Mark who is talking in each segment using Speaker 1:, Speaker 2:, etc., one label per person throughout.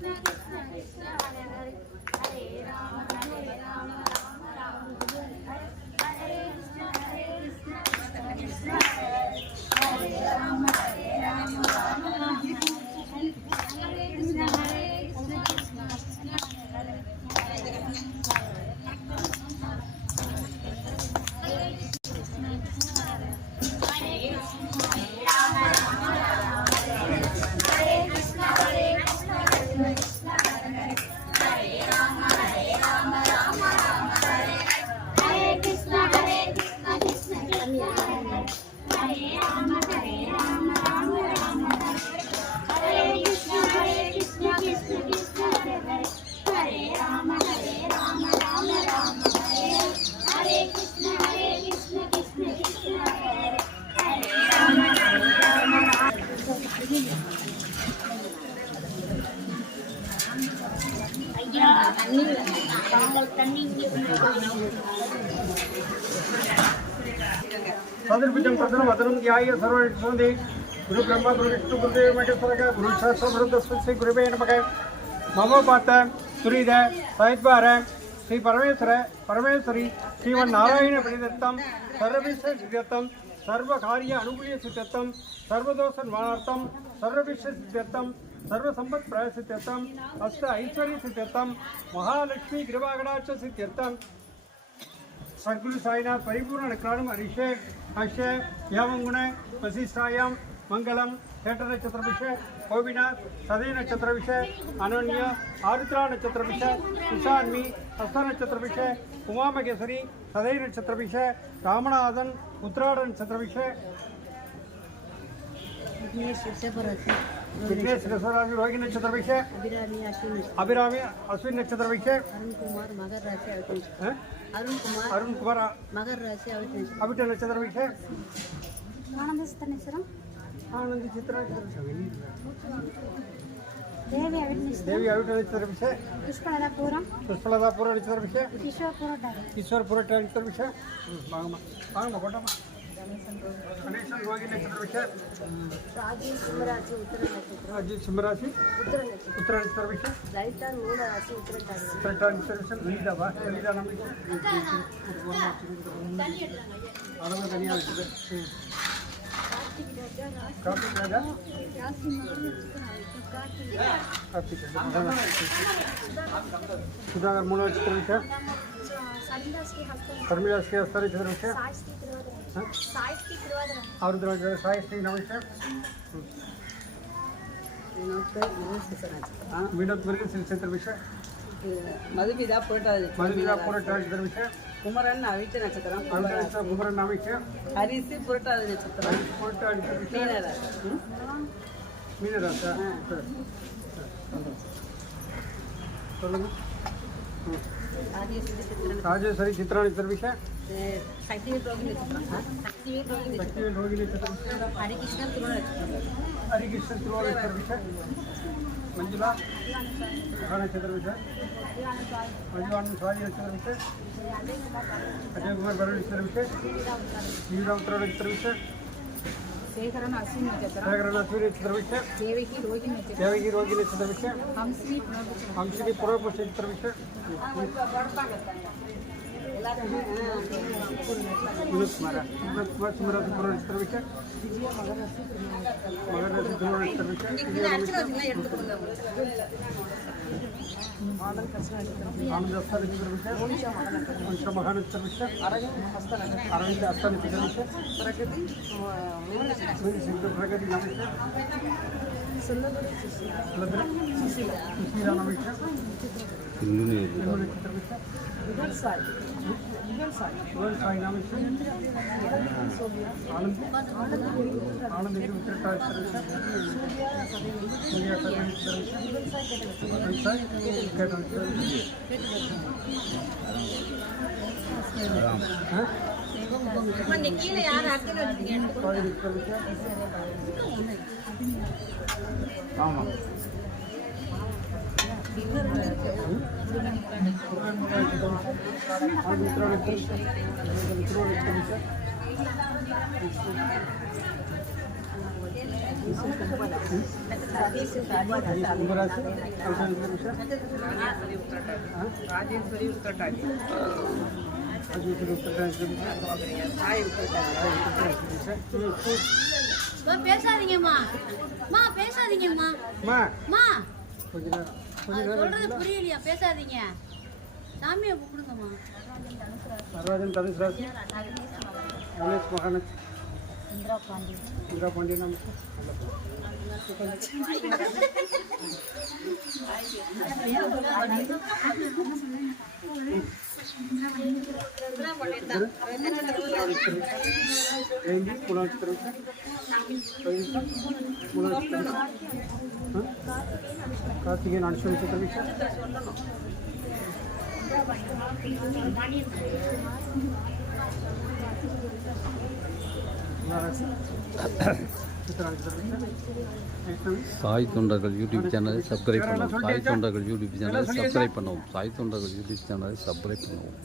Speaker 1: Christmas.
Speaker 2: சதுர்புஜம் சதுரம் வதனம் தியாய சர்வசந்தி குரு பிரம்மா குரு விஷ்ணு குருதேவ மகேஸ்வரக குரு சாஸ்திர விருந்தஸ்வசி குருவே நமக மம பார்த்த துரித சயத்வார ஸ்ரீ பரமேஸ்வர பரமேஸ்வரி ஸ்ரீமன் நாராயண பிரதிதத்தம் சர்வவிஷ சித்தத்தம் சர்வ காரிய அனுகூலிய சித்தத்தம் சர்வதோஷ நிவாரணார்த்தம் சர்வவிஷ சித்தத்தம் சர்வசம்பத் பிரயசித்தம் அஸ்த ஐஸ்வர்ய சித்தத்தம் மகாலட்சுமி கிருபாகடாட்ச சித்தத்தம் સદગુરુ સાંઈના પરિપૂર્ણ અનુક્રમ અભિષેક
Speaker 3: અક્ષય યવંગુણ
Speaker 2: વશિષ્ઠાયામ મંગલમ હેઠ નક્ષત્ર વિશે
Speaker 3: கோவிநாத் சதய
Speaker 2: நட்சத்திர விஷ அனன்யா ஆருத்ரா
Speaker 3: நட்சத்திர விஷ சுஷான்மி ஹஸ்த நட்சத்திர
Speaker 2: விஷ
Speaker 3: உமாமகேசரி சதய
Speaker 2: நட்சத்திர விஷ
Speaker 3: ராமநாதன் உத்ராட நட்சத்திர
Speaker 2: விஷ விக்னேஸ்வரராஜ் ரோஹி
Speaker 1: நட்சத்திர
Speaker 2: விஷ அபிராமி
Speaker 1: அஸ்வின் நட்சத்திர
Speaker 2: அருண்குமார் மகர் ಅರುಣ್ಕುಮಾರ್ ಅರುಣ್ಕುಮಾರ
Speaker 1: ಮಗರ
Speaker 2: ರಾಶಿ ಅವಿಟ ಅವಿಟ
Speaker 1: ನಕ್ಷತ್ರ
Speaker 2: ವೀಕ್ಷೆ ಆನಂದ ಚಿತ್ರನೇಶ್ವರ ಆನಂದ ಚಿತ್ರ ದೇವಿ ಅವಿಟ ದೇವಿ ಅವಿಟ ನಕ್ಷತ್ರ
Speaker 3: ವಿಷಯ ಪುಷ್ಪಳದಾಪುರ ಪುಷ್ಪಳದಾಪುರ ನಕ್ಷತ್ರ ವಿಷಯ
Speaker 2: ಈಶ್ವರಪುರ ಈಶ್ವರಪುರ
Speaker 3: ನಕ್ಷತ್ರ ವಿಷಯ
Speaker 2: வாங்கம்மா வாங்கம்மா கொண்டாம்மா
Speaker 3: ಗಣೇಶನ ರೋಗಿ ನಕ್ಷತ್ರ ಸಿಂಹರಾಶಿ ಉತ್ತರ
Speaker 2: ನಕ್ಷತ್ರ ರಾಜಿ ಸಿಂಹರಾಶಿ ಉತ್ತರ ನಕ್ಷತ್ರ ಉತ್ತರ ನಕ್ಷತ್ರ ವಿಷಯ ಲಲಿತ ಮೂಲ ರಾಶಿ ಉತ್ತರ ಉತ್ತರ ನಕ್ಷತ್ರ ಲಲಿತವಾ ಲಲಿತ ನಮಗೆ ಅದನ್ನು ಧನ್ಯವಾದ ಕಾರ್ತಿಕ್ ರಾಜ ಕಾರ್ತಿಕ್ ಸುಧಾಕರ್ ಮೂಲ ನಕ್ಷತ್ರ ವಿಷಯ ಕರ್ಮಿದಾಸ್ಗೆ ಹಸ್ತಾರೆ ಚಂದ್ರ ವಿಷಯ
Speaker 3: ಅವ್ರದ್ರೊಳಗೆ ಸಾಯಿಸಿ
Speaker 2: ನಮಸ್ತೆ ವಿನೋದ್ವರೆಗೆ ಸಿಲ್ಸಿದ್ರ ವಿಷಯ
Speaker 3: ಮಧುಬಿಜಾಪುರ
Speaker 2: ಮಧುಬಿಜಾಪುರ ಟ್ರಾನ್ಸ್ದ್ರ ವಿಷಯ
Speaker 3: ಕುಮಾರಣ್ಣ ಅವಿಚ ನಕ್ಷತ್ರ
Speaker 2: ಕುಮಾರಣ್ಣ ಅವಿಚ
Speaker 3: ಹರಿಸಿ
Speaker 2: ಪುರಟಾದ ನಕ್ಷತ್ರ
Speaker 3: ಮೀನರಾಜ ಮೀನರಾಜ
Speaker 2: ರಾಜೇಶ್ವರಿ ಚಿತ್ರಾಣಿದ್ರ ವಿಷಯ
Speaker 3: ಹರಿಕೃಷ್ಣ ತಿರುವಳ
Speaker 2: ಹರಿಕೃಷ್ಣ ತಿರುವಳ ಮಂಜುಳಾ ಪ್ರಧಾನ ಚಂದ್ರವಿಷ ಮಂಜುಳಾನಂದ ಸ್ವಾಮಿ ಚಂದ್ರವಿಷ ಅಜಯ್ ಕುಮಾರ್ ಬರವಳಿ ಚಂದ್ರವಿಷ ಶ್ರೀರಾಮ್ ತಿರುವಳ
Speaker 3: ಚಂದ್ರವಿಷ ಶೇಖರನ
Speaker 2: ಹಸಿನ ಶೇಖರನ ಹಸಿನ ಚಂದ್ರವಿಷ ದೇವಕಿ ರೋಗಿನ ದೇವಕಿ ರೋಗಿನ ಚಂದ್ರವಿಷ ಹಂಸಿನಿ ಪುನರ್ಭೂಷಣ ಹಂಸಿನಿ ಪುನರ್ಭೂಷಣ ಚಂದ್ರವಿಷ ಆಮೇಲೆ ಅಸ್ಥಾನ ವಿಷಯ ವಂಶ ಮಹಾನ್ ವಿಷಯ ಅರವಿಂದ ಅಸ್ಥಾನ ವಿಷಯ ಪ್ರಗತಿ ಪ್ರಗತಿ ನಾಮ ಸುಶೀಲ ನಾಮ હિન્દુની
Speaker 3: கீழே யார்
Speaker 2: ஆமாம்
Speaker 3: ராஜேஸ்வரி உத்திரட்டாதி சாய்
Speaker 1: அம்மா, பேசாதீங்கம்மா. அம்மா பேசாதீங்கம்மா.
Speaker 2: அம்மா
Speaker 1: அம்மா
Speaker 2: கொஞ்ச நேரம்.
Speaker 1: சொல்றது புரியலையா? பேசாதீங்க. சாமியை கூப்பிடுங்கம்மா
Speaker 2: நடராஜன் தனுஷ் ராசி கணேஷ் மகானத்
Speaker 1: இந்திரா பாண்டி
Speaker 2: இந்திரா பாண்டியன் கார்த்திகேயன் அனுஷ்வரி சித்திரவிஷா
Speaker 4: சாய் தொண்டர்கள் யூடியூப் சேனலை சப்ஸ்கிரைப் பண்ணவும். சாய் தொண்டர்கள் யூடியூப் சேனலை சப்ஸ்கிரைப் பண்ணவும். சாய் தொண்டர்கள் யூடியூப் சேனலை சப்ஸ்கிரைப் பண்ணவும்.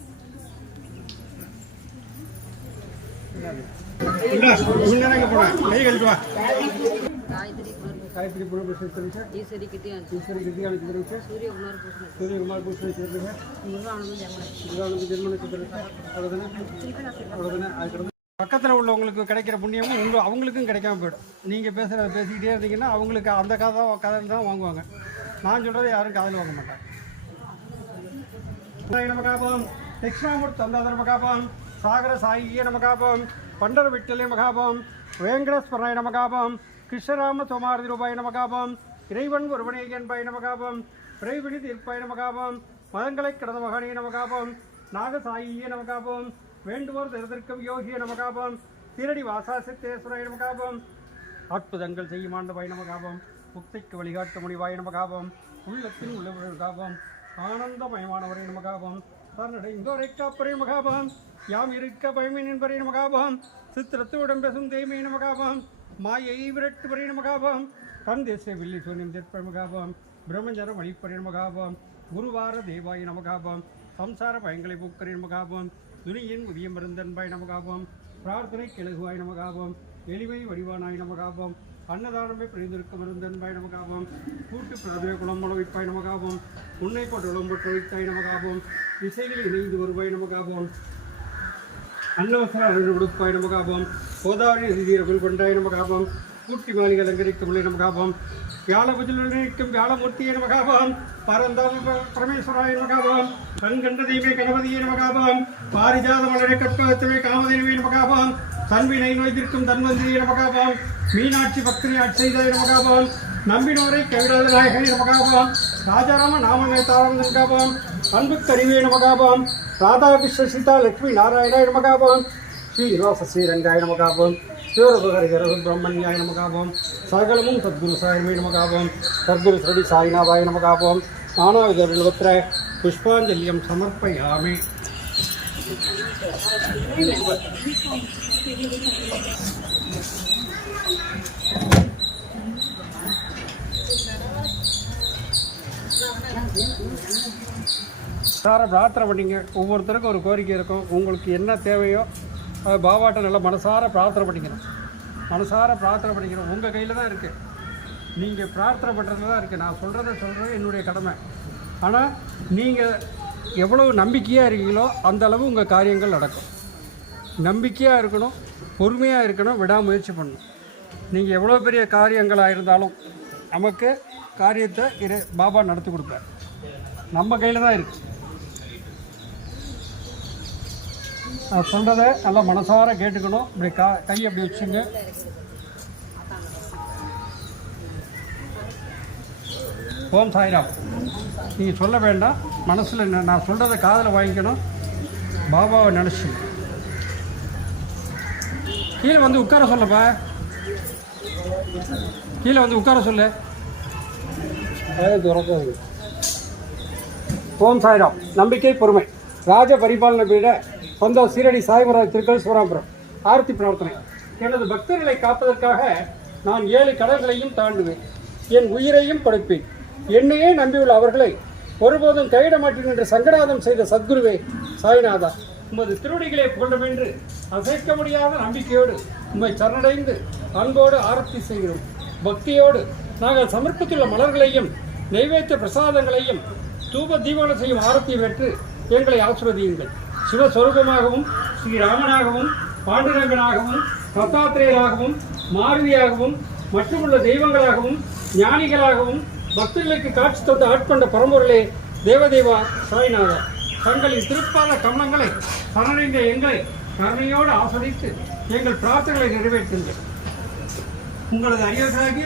Speaker 2: கை வா.
Speaker 3: காயத்ரி
Speaker 2: காயத்ரி புனர்பூஷ சித்திரவிஷா
Speaker 3: ஈஸ்வரி கிட்டியான்
Speaker 2: ஈஸ்வரி கிருத்தியான சித்திரவிஷா
Speaker 3: சூரியகுமார் பூஷணம்
Speaker 2: சூரியகுமார்
Speaker 3: முருகானந்தம் ஜெகமலை
Speaker 2: இதுதான் ஜென்மன சித்திரவிஷா அவ்வளோதானே பக்கத்தில் உள்ளவங்களுக்கு கிடைக்கிற புண்ணியமும் உங்க அவங்களுக்கும் கிடைக்காம போயிடும். நீங்கள் பேசுகிறத பேசிக்கிட்டே இருந்தீங்கன்னா அவங்களுக்கு அந்த கதை கதை தான் வாங்குவாங்க. நான் சொல்கிறத யாரும் காதில் வாங்க மாட்டாங்க. நமகாபம் தட்சிணாமூர்த்தி தந்தாத நமகாபம் சாகர சாயிய நமகாபம் பண்டர விட்டலே மகாபம் வேங்கடஸ்வராய நமகாபம் கிருஷ்ணராம சோமாரதி ரூபாய் நமகாபம் இறைவன் ஒருவனே என்பாய் நமகாபம் பிறைவினி தீர்ப்பாய் நமகாபம் மதங்களை கடந்த மகனே நமகாபம் நாகசாயிய நமகாபம் வேண்டுவோர் தருதற்கும் யோகிய நமகாபம் திருடி வாசாசித்தேஸ்வராய நமகாபம் அற்புதங்கள் செய்யும் ஆண்டவாய் நமகாபம் முக்திக்கு வழிகாட்டு முடிவாய் நமகாபம் உள்ளத்தின் உள்ளவர்கள் காபம் ஆனந்தமயமானவரை நமகாபம் சரணடைந்தோரை காப்பரை மகாபம் யாம் இருக்க பயமின் என்பரை நமகாபம் சித்திரத்து உடம்பெசும் தேய்மை நமகாபம் மாயை விரட்டு பரிணமகாபம் நமகாபம் தன் வில்லி சூன்யம் தெற்ப மகாபம் பிரம்மஞ்சரம் வழிப்பறை குருவார தேவாய நமகாபம் சம்சார பயங்களை பூக்கரின் மகாபம் துணியின் உதியம் மருந்தன்பாய் நமகாபம் பிரார்த்தனை கிழகுவாய் நமகாபம் எளிமை வடிவானாய் நமகாபம் அன்னதானமே பிரிந்திருக்கும் மருந்தன்பாய் நமகாபம் கூட்டு பிராதவே குணம் வைப்பாய் நமகாபம் உன்னை போட்டு உளம்பற்ற நமகாபம் இசையில் இணைந்து வருவாய் நமகாபம் அன்னவசர அருள் உடுப்பாய் நமகாபம். கோதாவரி நிதியர்கள் கொண்டாய் நமகாபம். கூட்டி மாளிகை அலங்கரிக்கும் உள்ள நமகாபம். வியாழபுஜில் நிற்கும் வியாழமூர்த்தியை நமகாபம். பரந்தால் பரமேஸ்வராய நமகாபம். கண் கண்ட தெய்வமே கணபதியை நமகாபம். பாரிஜாத மலரை கற்பகத்துவே காமதேவி நமகாபம். தன்வினை நோய்திருக்கும் தன்வந்திரியை நமகாபம். மீனாட்சி பக்தனை ஆட்சி செய்தாய் நமகாபம். நம்பினோரை கைவிடாத நாயகனை நமகாபம். ராஜாராம நாமங்கள் தாரம் நமகாபம். அன்புக்கறிவே நமகாபம். ராதாகிருஷ்ண சீதா லட்சுமி நாராயணாய ஸ்ரீ ஸ்ரீனிவாச ஸ்ரீரங்காய நமகாபம் சிவரபகர பிரம்மண்யாய நமகாபம் சகலமும் சத்குரு சாயமே நமகாபம் சத்குரு ஸ்ரீ சாய்நாதாய நமகாபம் நானாவிதத்திர புஷ்பாஞ்சலியம் சமர்ப்பயாமி Thank you. சாரை பிரார்த்தனை பண்ணிங்க. ஒவ்வொருத்தருக்கும் ஒரு கோரிக்கை இருக்கும். உங்களுக்கு என்ன தேவையோ அது பாபாட்ட நல்லா மனசார பிரார்த்தனை பண்ணிக்கணும். மனசார பிரார்த்தனை பண்ணிக்கணும். உங்கள் கையில் தான் இருக்குது நீங்கள் பிரார்த்தனை பண்ணுறது தான் இருக்குது நான் சொல்கிறத சொல்கிறது என்னுடைய கடமை. ஆனால் நீங்கள் எவ்வளவு நம்பிக்கையாக இருக்கீங்களோ அந்த அளவு உங்கள் காரியங்கள் நடக்கும். நம்பிக்கையாக இருக்கணும் பொறுமையாக இருக்கணும் விடாமுயற்சி பண்ணணும். நீங்கள் எவ்வளோ பெரிய காரியங்களாக இருந்தாலும் நமக்கு காரியத்தை இரு பாபா நடத்தி கொடுப்பார். நம்ம கையில் தான் இருக்குது நான் சொல்கிறத நல்லா மனசார கேட்டுக்கணும். இப்படி கா கை அப்படி வச்சுங்க. ஓம் சாய்ராம். நீங்கள் சொல்ல வேண்டாம். மனசில் நான் சொல்கிறத காதில் வாங்கிக்கணும். பாபாவை நினச்சி. கீழே வந்து உட்கார சொல்லப்பா. கீழே வந்து உட்கார சொல்லு. ஓம் சாய்ராம். நம்பிக்கை பொறுமை. ராஜ பரிபாலனை பீட சொந்த சீரடி சாய்மராஜ் திருக்கல் சிவராபுரம் ஆரத்தி பிரார்த்தனை. எனது பக்தர்களை காப்பதற்காக நான் ஏழு கடல்களையும் தாண்டுவேன். என் உயிரையும் கொடுப்பேன். என்னையே நம்பியுள்ள அவர்களை ஒருபோதும் கைவிட மாட்டேன் என்று சங்கடாதம் செய்த சத்குருவே சாய்நாதா. உமது திருவடிகளை புகழும் என்று அசைக்க முடியாத நம்பிக்கையோடு உம்மை சரணடைந்து அன்போடு ஆரத்தி செய்கிறோம். பக்தியோடு நாங்கள் சமர்ப்பித்துள்ள மலர்களையும் நைவேத்திய பிரசாதங்களையும் தூப தீபாவளி செய்யும் ஆரத்தியை பெற்று எங்களை ஆசிர்வதியுங்கள். சிவஸ்வரூபமாகவும் ஸ்ரீராமனாகவும் பாண்டுரங்கனாகவும் தத்தாத்திரேயராகவும் மாருதியாகவும் மற்றுமுள்ள தெய்வங்களாகவும் ஞானிகளாகவும் பக்தர்களுக்கு காட்சி தந்து ஆட்கொண்ட பரம்பொருளே தேவதேவா சாய்நாதா. தங்களின் திருப்பாத கமலங்களை சரணடைந்த எங்களை கருணையோடு ஆசரித்து எங்கள் பிரார்த்தனைகளை நிறைவேற்றுங்கள். உங்களது அரியர்களாகி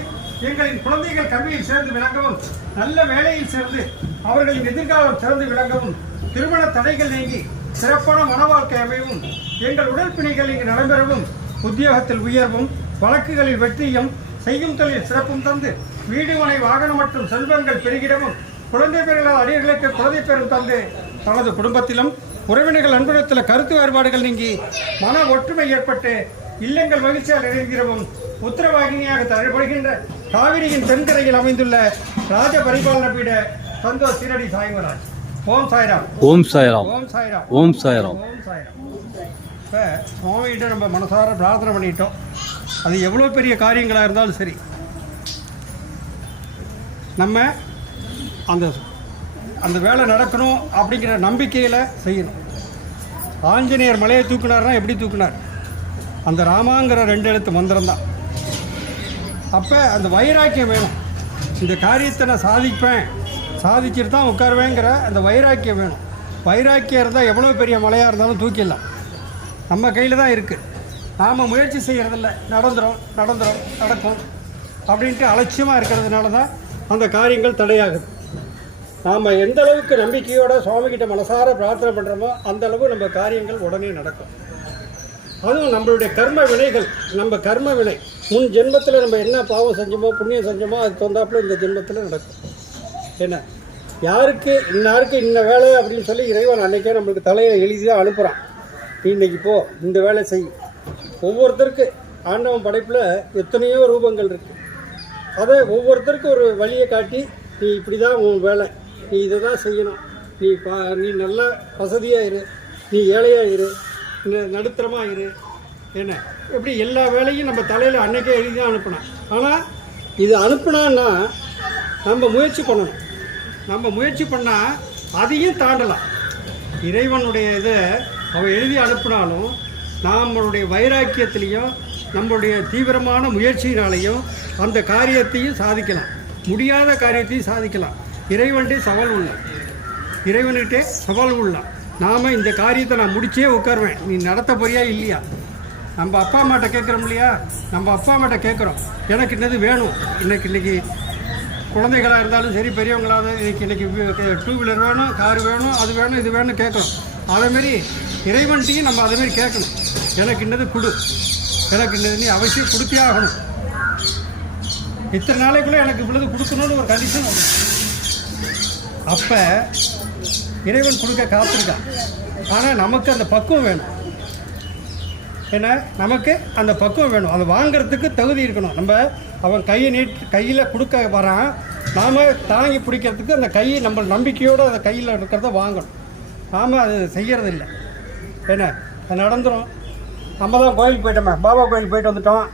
Speaker 2: எங்களின் குழந்தைகள் கல்வியில் சேர்ந்து விளங்கவும் நல்ல வேலையில் சேர்ந்து அவர்களின் எதிர்காலம் சிறந்து விளங்கவும் திருமண தடைகள் நீங்கி சிறப்பான மன வாழ்க்கை அமையவும் எங்கள் உடற்பிணிகள் இங்கு நடைபெறவும் உத்தியோகத்தில் உயர்வும் வழக்குகளில் வெற்றியும் செய்யும் தொழில் சிறப்பும் தந்து வீடு மனை வாகனம் மற்றும் செல்வங்கள் பெருகிடவும் குழந்தை பெறுகிற அடியர்களுக்கு குழந்தை பெறும் தந்து தனது குடும்பத்திலும் உறவினர்கள் அன்புடத்தில் கருத்து வேறுபாடுகள் நீங்கி மன ஒற்றுமை ஏற்பட்டு இல்லங்கள் மகிழ்ச்சியால் நிறைந்திரவும் உத்தரவாகினியாக தழுபடுகின்ற காவிரியின் தென்கரையில் அமைந்துள்ள ராஜ பரிபாலன பீட சந்தோஷ் சீரடி சாய்மராஜ் ஓம் சாய்ராம்.
Speaker 4: ஓம் சாய்ராம்.
Speaker 2: ஓம் சாய்ராம்.
Speaker 4: ஓம் சாய்ராம்.
Speaker 2: ஓம் சாய்ராம். இப்போ சுவாமிகிட்ட நம்ம மனசார பிரார்த்தனை பண்ணிட்டோம். அது எவ்வளோ பெரிய காரியங்களாக இருந்தாலும் சரி. நம்ம அந்த அந்த வேலை நடக்கணும் அப்படிங்கிற நம்பிக்கையில் செய்யணும். ஆஞ்சநேயர் மலையை தூக்குனார்னா எப்படி தூக்குனார்? அந்த ராமாங்கிற ரெண்டு எழுத்து மந்திரம் தான். அப்போ அந்த வைராக்கியம் வேணும். இந்த காரியத்தை நான் சாதிப்பேன். சாதிச்சுட்டு தான் உட்காருவேங்கிற அந்த வைராக்கியம் வேணும். வைராக்கியம் இருந்தால் எவ்வளோ பெரிய மலையாக இருந்தாலும் தூக்கிடலாம். நம்ம கையில் தான் இருக்குது நாம் முயற்சி செய்கிறதில்ல நடந்துடும் நடந்துடும் நடக்கும் அப்படின்ட்டு அலட்சியமாக இருக்கிறதுனால தான் அந்த காரியங்கள் தடையாகுது. நாம் எந்த அளவுக்கு நம்பிக்கையோட சுவாமிகிட்ட மனசார பிரார்த்தனை பண்ணுறோமோ அந்த அளவு நம்ம காரியங்கள் உடனே நடக்கும். அதுவும் நம்மளுடைய கர்ம வினைகள் நம்ம கர்ம வினை. முன் ஜென்மத்தில் நம்ம என்ன பாவம் செஞ்சோமோ புண்ணியம் செஞ்சோமோ அது தகுந்தாப்புல இந்த ஜென்மத்தில் நடக்கும். என்ன? யாருக்கு இன்னாருக்கு இன்ன வேலை அப்படின்னு சொல்லி இறைவன் அன்னைக்கே நம்மளுக்கு தலையை எழுதி தான் அனுப்புகிறான் நீ போ இந்த வேலை செய். ஒவ்வொருத்தருக்கு ஆண்டவன் படைப்பில் எத்தனையோ ரூபங்கள் இருக்குது அதை ஒவ்வொருத்தருக்கும் ஒரு வழியை காட்டி நீ இப்படி தான் உன் வேலை. நீ இதை தான் செய்யணும். நீ பா நீ நல்லா வசதியாக இரு. நீ ஏழையாக இரு. நடுத்தரமாக இரு. என்ன? எப்படி எல்லா வேலையும் நம்ம தலையில் அன்னைக்கே எழுதி தான் அனுப்பினோம் ஆனால் இது அனுப்புனான்னா நம்ம முயற்சி பண்ணணும். நம்ம முயற்சி பண்ணால் அதையும் தாண்டலாம். இறைவனுடைய இதை அவன் எழுதி அனுப்பினாலும் நம்மளுடைய வைராக்கியத்திலையும் நம்மளுடைய தீவிரமான முயற்சியினாலையும் அந்த காரியத்தையும் சாதிக்கலாம். முடியாத காரியத்தையும் சாதிக்கலாம். இறைவன்கிட்டே சவால் உள்ள. இறைவன்கிட்டே சவால் உள்ள. நாம் இந்த காரியத்தை நான் முடிச்சே உட்காருவேன். நீ நடத்த போறியா இல்லையா? நம்ம அப்பா அம்மாட்ட கேட்குறோம் இல்லையா? நம்ம அப்பா அம்மாட்ட கேட்குறோம். எனக்கு என்னது வேணும். இன்னைக்கு இன்றைக்கி குழந்தைகளாக இருந்தாலும் சரி பெரியவங்களாக இன்னைக்கு இன்னைக்கு டூ வீலர் வேணும் கார் வேணும் அது வேணும் இது வேணும் கேட்கணும். அதேமாரி இறைவன்ட்டையும் நம்ம அதேமாரி கேட்கணும். எனக்கு இன்னது கொடு. எனக்கு இன்னது நீ அவசியம் கொடுத்தே ஆகணும். இத்தனை நாளைக்குள்ளே எனக்கு இவ்வளவு கொடுக்கணும்னு ஒரு கண்டிஷன் வரும் அப்போ இறைவன் கொடுக்க காத்திருக்கான் ஆனால் நமக்கு அந்த பக்குவம் வேணும். என்ன நமக்கு அந்த பக்குவம் வேணும். அதை வாங்கிறதுக்கு தகுதி இருக்கணும். நம்ம அவன் கையை நீட் கையில் கொடுக்க வரான். நாம் தாங்கி பிடிக்கிறதுக்கு அந்த கை நம்ம நம்பிக்கையோடு அந்த கையில் இருக்கிறத வாங்கணும். நாம் அது செய்கிறதில்ல என்ன? அது நடந்துடும் நம்ம தான் கோயிலுக்கு போயிட்டோமே. பாபா கோயிலுக்கு போயிட்டு வந்துட்டோம்.